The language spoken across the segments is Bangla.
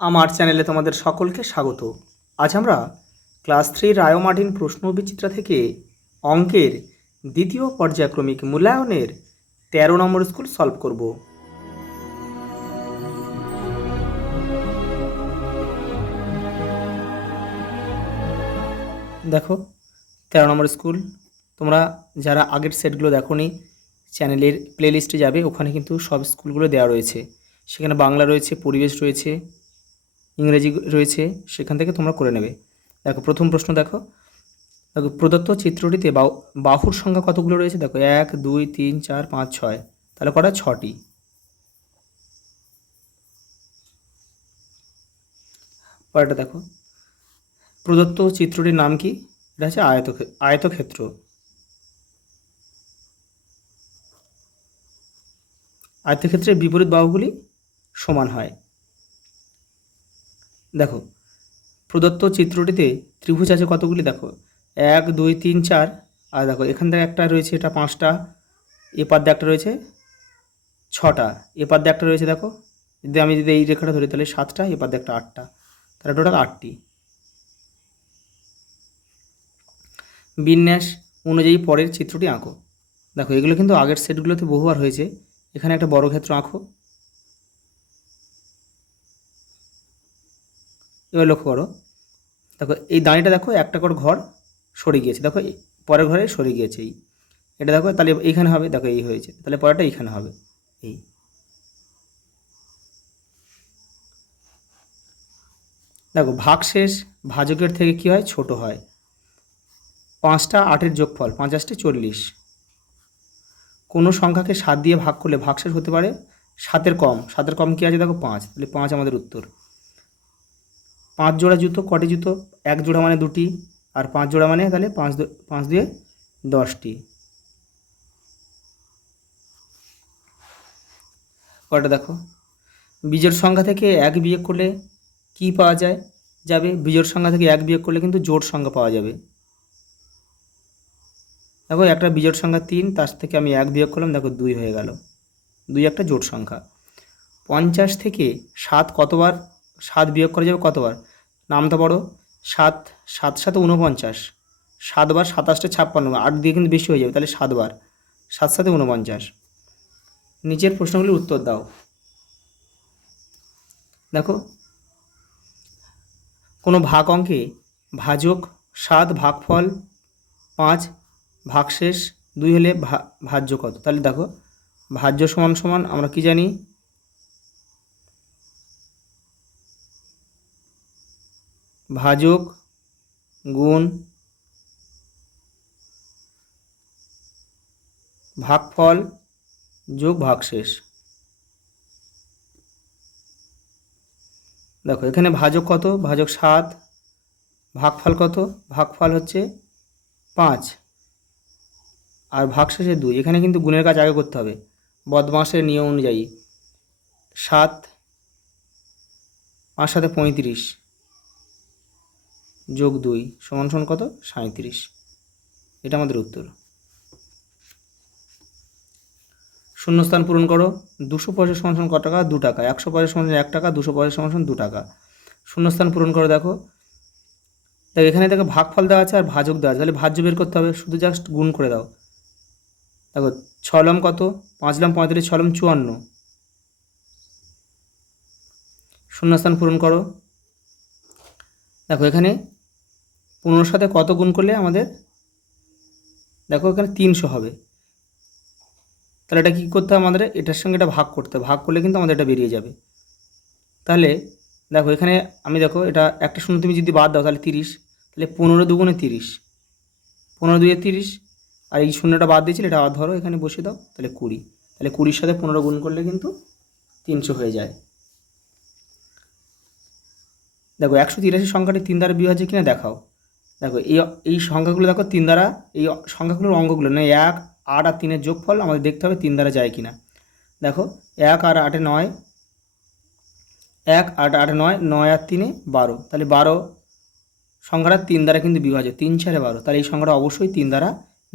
আমার চ্যানেলে তোমাদের সকলকে স্বাগত। আজ আমরা ক্লাস 3 রায়োমার্টিন প্রশ্ন বিচিত্রা থেকে অঙ্কের দ্বিতীয় পর্যায়ক্রমিক মূল্যায়নের 13 নম্বর স্কুল সলভ করব। দেখো 13 নম্বর স্কুল, তোমরা যারা আগের সেটগুলো দেখোনি চ্যানেলের প্লেলিস্টে যাবে, ওখানে কিন্তু সব স্কুলগুলো দেওয়া রয়েছে। সেখানে বাংলা রয়েছে, পরিবেশ রয়েছে, ইংরেজি রয়েছে, সেখান থেকে তোমরা করে নেবে। দেখো প্রথম প্রশ্ন দেখো, প্রদত্ত চিত্রটিতে বাহুর সংখ্যা কতগুলো রয়েছে? দেখো 1 2 3 4 5 6, তাহলে কটা? 6টি। পরেরটা দেখো, প্রদত্ত চিত্রটির নাম কি? এটা হচ্ছে আয়তক্ষেত্র। আয়তক্ষেত্রের বিপরীত বাহুগুলি সমান হয়। দেখো প্রদত্ত চিত্রটিতে ত্রিভুজ আছে কতগুলি? দেখো 1 2 3 4, আর দেখো এখান থেকে একটা রয়েছে, এটা 5টা, এ পার দিয়ে একটা রয়েছে 6টা, এ পার দিয়ে একটা রয়েছে, দেখো যদি এই রেখাটা ধরি তাহলে 7টা, এ পার দিয়ে একটা 8টা, তাহলে টোটাল 8টি। বিন্যাস অনুযায়ী পরের চিত্রটি আঁকো। দেখো এগুলো কিন্তু আগের সেটগুলোতে বহুবার হয়েছে। এখানে একটা বর্গক্ষেত্র আঁকো। এবার লক্ষ্য করো, দেখো এই দাঁড়িটা দেখো একটা করে ঘর সরে গিয়েছে, দেখো পরের ঘরে সরে গিয়েছে এই, এটা দেখো তাহলে এইখানে হবে, দেখো এই হয়েছে, তাহলে পরেরটা এইখানে হবে এই। দেখো ভাগশেষ ভাজকের থেকে কি হয়? ছোট হয়। 5টা 8-এর যোগফল 5 8 40। কোনো সংখ্যাকে 7 দিয়ে ভাগ করলে ভাগশেষ হতে পারে 7-এর কম। 7-এর কম কী আছে? দেখো 5, তাহলে 5 আমাদের উত্তর। 5 জোড়া জুতো, কটি জুতো? 1 জোড়া মানে 2টি, আর 5 জোড়া মানে তাহলে 5 দিয়ে 10টি। কটা দেখো, বিজোড় সংখ্যা থেকে 1 বিয়োগ করলে কি পাওয়া যাবে? বিজোড় সংখ্যা থেকে 1 বিয়োগ করলে কিন্তু জোড় সংখ্যা পাওয়া যাবে। দেখো একটা বিজোড় সংখ্যা 3, তার থেকে আমি 1 বিয়োগ করলাম, দেখো 2 হয়ে গেল। 2 একটা জোড় সংখ্যা। 50 থেকে 7 কতবার 7 বিয়োগ করা যাবে? কতবার? নামটা পড়ো। 7 7 7 49, 7 বার 27 56, 8 দিয়ে কিন্তু বেশি হয়ে যাবে, তাহলে 7 বার 7 7 49। নিচের প্রশ্নগুলির উত্তর দাও। দেখো কোনো ভাগ অঙ্কে ভাজক 7, ভাগফল 5, ভাগশেষ 2 হলে ভাজ্য কত? তাহলে দেখো ভাজ্য সমান সমান আমরা কি জানি? ভাজক গুণ ভাগফল যোগ ভাগশেষ। দেখো এখানে ভাজক কত? ভাজক 7, ভাগফল কত? ভাগফল হচ্ছে 5, আর ভাগশেষে 2। এখানে কিন্তু গুণের কাজ আগে করতে হবে বদমাসের নিয়ম অনুযায়ী। 7 5 7 35 যোগ 2 সমান সমান কত? 37। এটা আমাদের উত্তর। শূন্যস্থান পূরণ করো। 200 পয়সা সমান সমান কত টাকা? 2 টাকা। 100 পয়সা সমান 1 টাকা। 200 পয়সা সমান সমান 2 টাকা। শূন্যস্থান পূরণ করো। দেখো এখানে দেখো ভাগফল দেওয়া আছে আর ভাজক দেওয়া আছে, তাহলে ভাজ্য বের করতে হবে, শুধু জাস্ট গুণ করে দাও। দেখো 6 লম কত? 5 লম 35, 6 লম 54। শূন্যস্থান পূরণ করো। দেখো এখানে 15 সাথে কত গুণ করলে আমাদের, দেখো এখানে 300 হবে, তাহলে এটা কী করতে হবে আমাদের? এটার সঙ্গে এটা ভাগ করতে হবে, ভাগ করলে কিন্তু আমাদের এটা বেরিয়ে যাবে। তাহলে দেখো এখানে আমি, দেখো এটা একটা শূন্য তুমি যদি বাদ দাও তাহলে 30, তাহলে 15 দুগুণে 30, 15 2 30, আর এই শূন্যটা বাদ দিয়েছিলে এটা ধরো এখানে বসে দাও, তাহলে 20। তাহলে 20-র সাথে 15 গুণ করলে কিন্তু 300 হয়ে যায়। দেখো 183 সংখ্যাটি 3 দ্বারা বিভাজ্য কিনা দেখাও। দেখো এই সংখ্যাগুলো দেখো 3 দ্বারা, এই সংখ্যাগুলোর অঙ্কগুলো না 1 8 আর 3-এর যোগফল আমাদের দেখতে হবে 3 দ্বারা যায় কিনা। দেখো 1 আর 8 9, 1 8 8 9, 9 আর 3 12, তাহলে 12 সংখ্যাটা 3 দ্বারা কিন্তু বিভাজ্য, 3 4 12, তাহলে এই সংখ্যাটা অবশ্যই 3 দ্বারা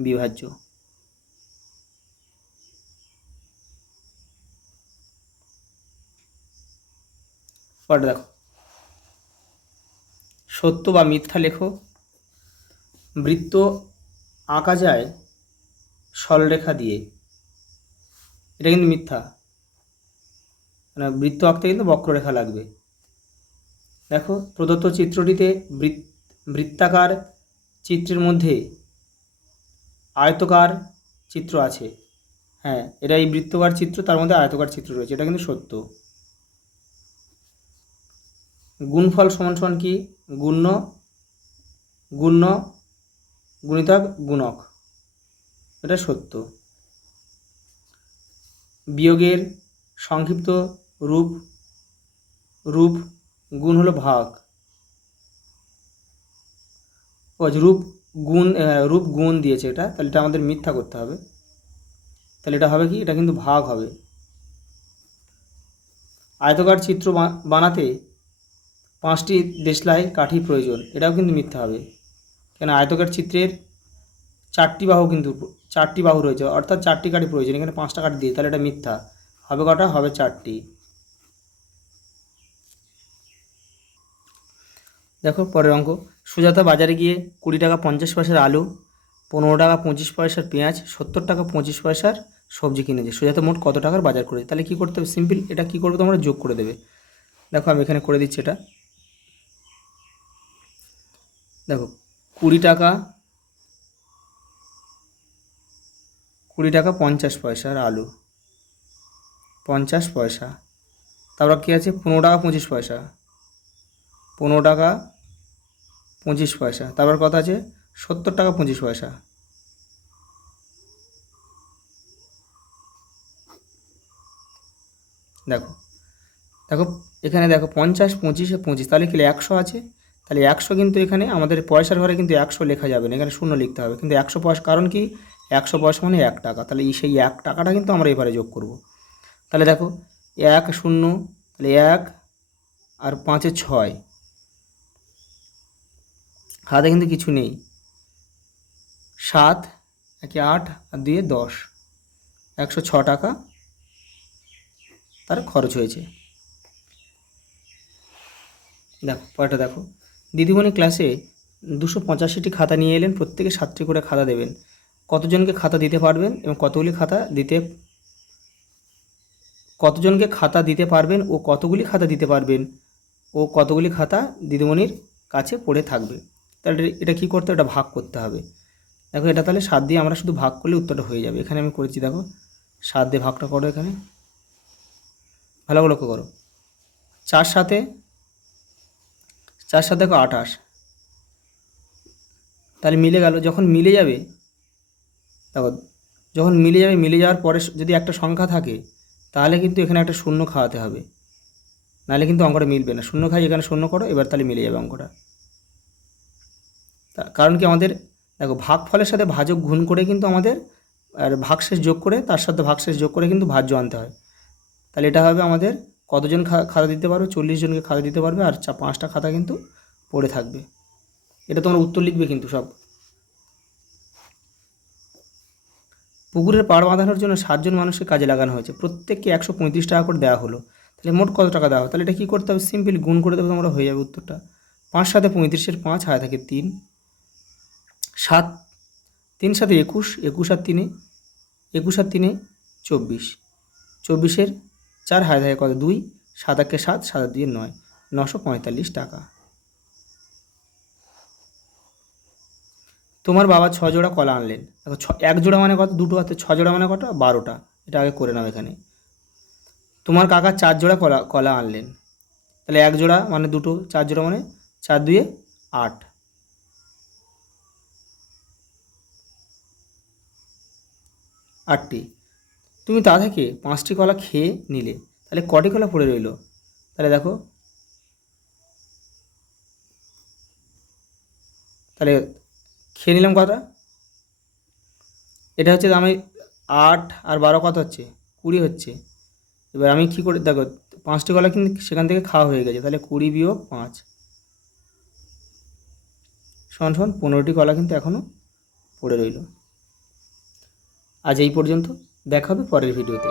বিভাজ্য। পরে দেখো সত্য বা মিথ্যা লেখো। বৃত্ত আঁকা যায় সরলরেখা দিয়ে, এটা কিন্তু মিথ্যা, মানে বৃত্ত আঁকতে কিন্তু বক্ররেখা লাগবে। দেখো প্রদত্ত চিত্রটিতে বৃত্তাকার চিত্রের মধ্যে আয়তকার চিত্র আছে। হ্যাঁ, এটা এই বৃত্তাকার চিত্র, তার মধ্যে আয়তকার চিত্র রয়েছে, এটা কিন্তু সত্য। গুণফল সমান সমান কি? গুণ্য গুণ্য গুণিতক গুণক, এটা সত্য। বিয়োগের সংক্ষিপ্ত রূপ রূপ গুণ হলো ভাগ। ও রূপ গুণ দিয়েছে এটা, তাহলে এটা আমাদের মিথ্যা করতে হবে। তাহলে এটা হবে কি? এটা কিন্তু ভাগ হবে। আয়তকার চিত্র বানাতে 5টি দেশলাই কাঠি প্রয়োজন, এটাও কিন্তু মিথ্যা হবে। কেন? আয়তকার চিত্রের 4টি বাহু রয়েছে, অর্থাৎ 4টি কাঠি প্রয়োজন, এখানে 5টা কাঠি দিয়ে, তাহলে এটা মিথ্যা। হবে কটা? হবে 4টি। দেখো পরের অঙ্ক। সুজাতা বাজারে গিয়ে 20 টাকা 50 পয়সার আলু, 15 টাকা 25 পয়সার পেঁয়াজ, 70 টাকা 25 পয়সার সবজি কিনেছে। সুজাতা মোট কত টাকার বাজার করেছে? তাহলে কী করতে হবে? সিম্পল, এটা কী করবে তোমরা? যোগ করে দেবে। দেখো আমি এখানে করে দিচ্ছি এটা। দেখো 20 টাকা 50 পয়সার আলু, 50 পয়সা। তারপর কী আছে? 15 টাকা 25 পয়সা, 15 টাকা 25 পয়সা। তারপর কত আছে? 70 টাকা 25 পয়সা। দেখো দেখো এখানে দেখো 50 25 25, তাহলে কি 100 আছে। তাহলে 100 কিন্তু এখানে আমাদের পয়সার ঘরে কিন্তু 100 লেখা যাবে না, এখানে শূন্য লিখতে হবে। কিন্তু 100 পয়সা, কারণ কি? 100 পয়সা মানে 1 টাকা, তাহলে সেই 1 টাকাটা কিন্তু আমরা এবারে যোগ করব। তাহলে দেখো 1 0, তাহলে 1 আর 5 6, হাতে কিন্তু কিছু নেই। 7 1 8 আর 2 10, 106 টাকা তার খরচ হয়েছে। দেখো পরেরটা দেখো। দিদিমণি ক্লাসে 285টি খাতা নিয়ে এলেন, প্রত্যেকে 7টি করে খাতা দেবেন। কতজনকে খাতা দিতে পারবেন এবং কতজনকে খাতা দিতে পারবেন ও কতগুলি খাতা দিদিমণির কাছে পড়ে থাকবে। তাহলে এটা কী করতে হবে? এটা ভাগ করতে হবে। দেখো এটা তাহলে 7 দিয়ে আমরা শুধু ভাগ করলে উত্তরটা হয়ে যাবে। এখানে আমি করেছি, দেখো 7 দিয়ে ভাগটা করো, এখানে ভালো করে লক্ষ্য করো। 4 সাথে দেখো 28, তাহলে মিলে গেল। যখন মিলে যাবে, দেখো যখন মিলে যাওয়ার পরে যদি একটা সংখ্যা থাকে, তাহলে কিন্তু এখানে একটা শূন্য খাওয়াতে হবে, নাহলে কিন্তু অঙ্কটা মিলবে না। শূন্য খাই, এখানে শূন্য করো, এবার তাহলে মিলে যাবে অঙ্কটা। কারণ কি? আমাদের দেখো ভাগফলের সাথে ভাজক গুণ করে কিন্তু আমাদের, আর ভাগশেষ যোগ করে, তার সাথে ভাগশেষ যোগ করে কিন্তু ভাজ্য আনতে হয়। তাহলে এটা হবে আমাদের কতজন খাতা দিতে পারবে? 40 জনকে খাতা দিতে পারবে, আর 5টা খাতা কিন্তু পড়ে থাকবে। এটা তোমরা উত্তর লিখবে কিন্তু সব। পুকুরের পাড় বাঁধানোর জন্য 7 জন মানুষকে কাজে লাগানো হয়েছে, প্রত্যেককে 135 টাকা করে দেওয়া হলো। তাহলে মোট কত টাকা দেওয়া হবে? তাহলে এটা কী করতে হবে? সিম্পল গুণ করে দেবে, তোমরা হয়ে যাবে উত্তরটা। 5 সাথে 35, 5 হাতে থাকে 3, 7 3 সাথে 21, 21 আর 3 24, 24 4 হাতে থাকে কত? 2, 7 1 7, 7 2 9, 945 টাকা। তোমার বাবা 6 জোড়া কলা আনলেন। দেখো 1 জোড়া মানে কত? 2টো হাতে, 6 জোড়া মানে কত? 12টা। এটা আগে করে নাও এখানে। তোমার কাকা 4 জোড়া কলা আনলেন, তাহলে 1 জোড়া মানে 2টো, 4 জোড়া মানে 4 2 8, 8টি। তুমি তা থেকে 5টি কলা খেয়ে নিলে, তাহলে কটি কলা পড়ে রইল? তাহলে দেখো, তাহলে খেয়ে নিলাম কটা? এটা হচ্ছে আমি 8 আর 12 কত হচ্ছে? 20 হচ্ছে। এবার আমি কী করে, দেখো 5টি কলা কিন্তু সেখান থেকে খাওয়া হয়ে গেছে, তাহলে 20 বিয়োগ 5 সমান 15টি কলা কিন্তু এখনও পড়ে রইল। আজ এই পর্যন্ত, দেখা হবে পরের ভিডিওতে।